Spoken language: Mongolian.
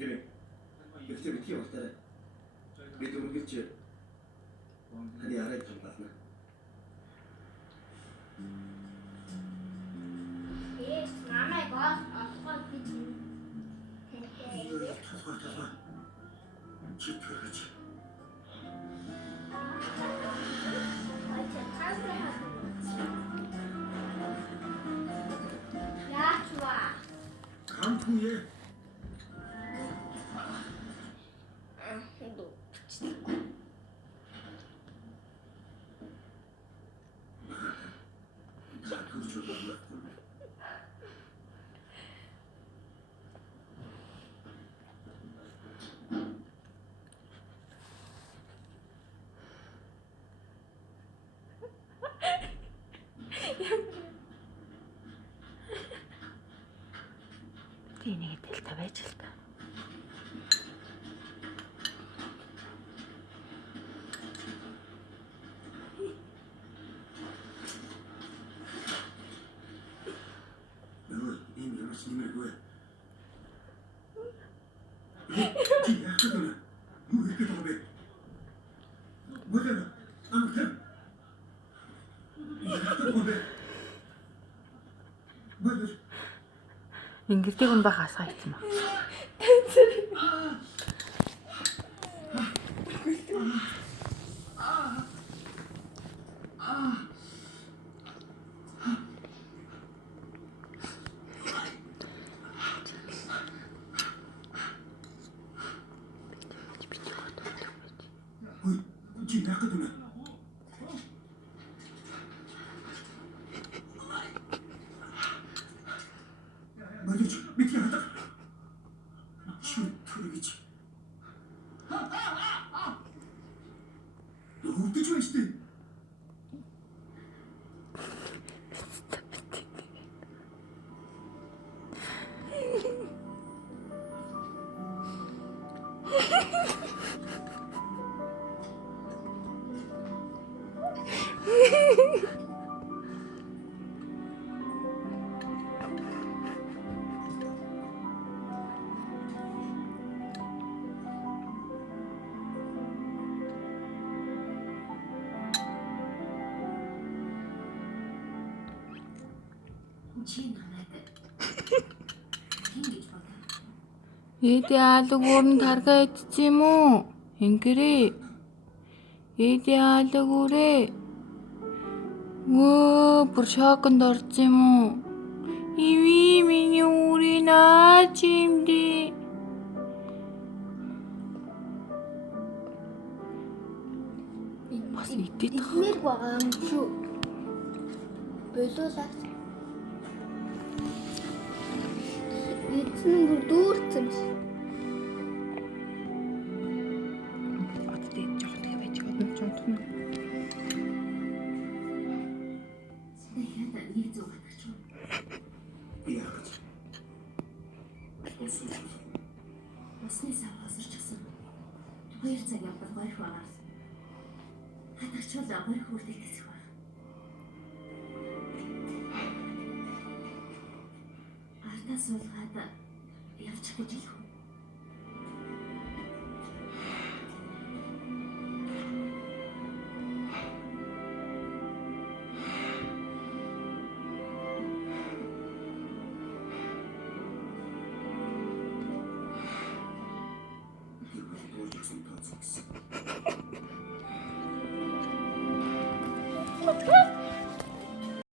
Gini, kita bikin waktu itu kecil. Hadi arayıp tanıtma. Mama gaz asfalt bitti. Tasma. Çık köpek. 강풍에 Тэнийг дэлтэй байж л та. ийм ямарч нэмэргүй. Чи яах вэ? Юу хийх гээд байгаа бэ? Бүлээ. Амтэн. Яах гээд байгаа бэ? Бүлээ. Ингэдэг юм байх асаа ицэн ба. Чи яах гээд байна? Болооч бити хата. Чи төрөж. Өвдөж байна шүү дээ. Чи намайг ингэж бодоо. Эди алаг уурн таргаа идсэн юм уу? Ингэрээ. Эди алаг үрээ. Вөө, бүр шоконд орсон юм уу? Иви миний үрийн чимди. Бас идэт Идмээр байгаа юм шүү. Болоолаа. Эцэн бүр дүүрсэн биш. одод идэж явах тэгээ байж одод жонтох нь. Яа нэг зүг батгач юу? Яах гэж. Усны сав хосорчихсан. 2 цаг явбал горих байгаа. Хатагчвал горих үрдэх гэсэн байна. Артаа суулгаад явчих гэж хэлэх үү? Тооцсон.